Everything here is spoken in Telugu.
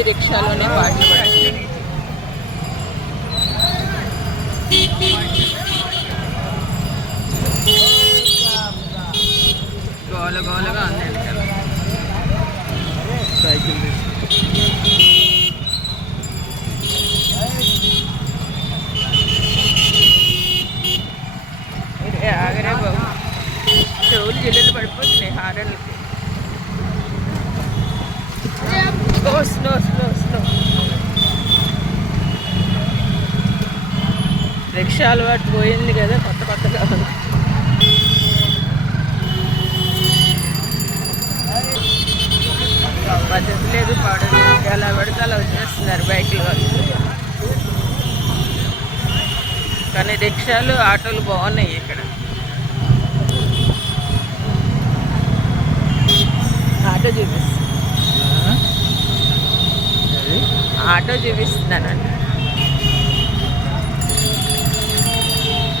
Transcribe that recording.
మంది రిక్షాలోనే పాటలు పాడుతున్నారు. గోల గోలగా ఉంది వెనకాల. సైకిల్ ఆగరే బాబు, చెవులు జిల్లలు పడిపోతున్నాయి హారన్లకి. Slow slow slow slow. Rickshaw అలవాటు పోయింది కదా, కొత్త కొత్తగా ఉంది. పద్ధతి లేదు, పాడలేదు, ఎలా పడితే అలా వచ్చేస్తున్నారు బైకులు వాళ్ళు. కానీ రిక్షాలు ఆటోలు బాగున్నాయి ఇక్కడ. ఆటో చూపిస్తున్నానండి.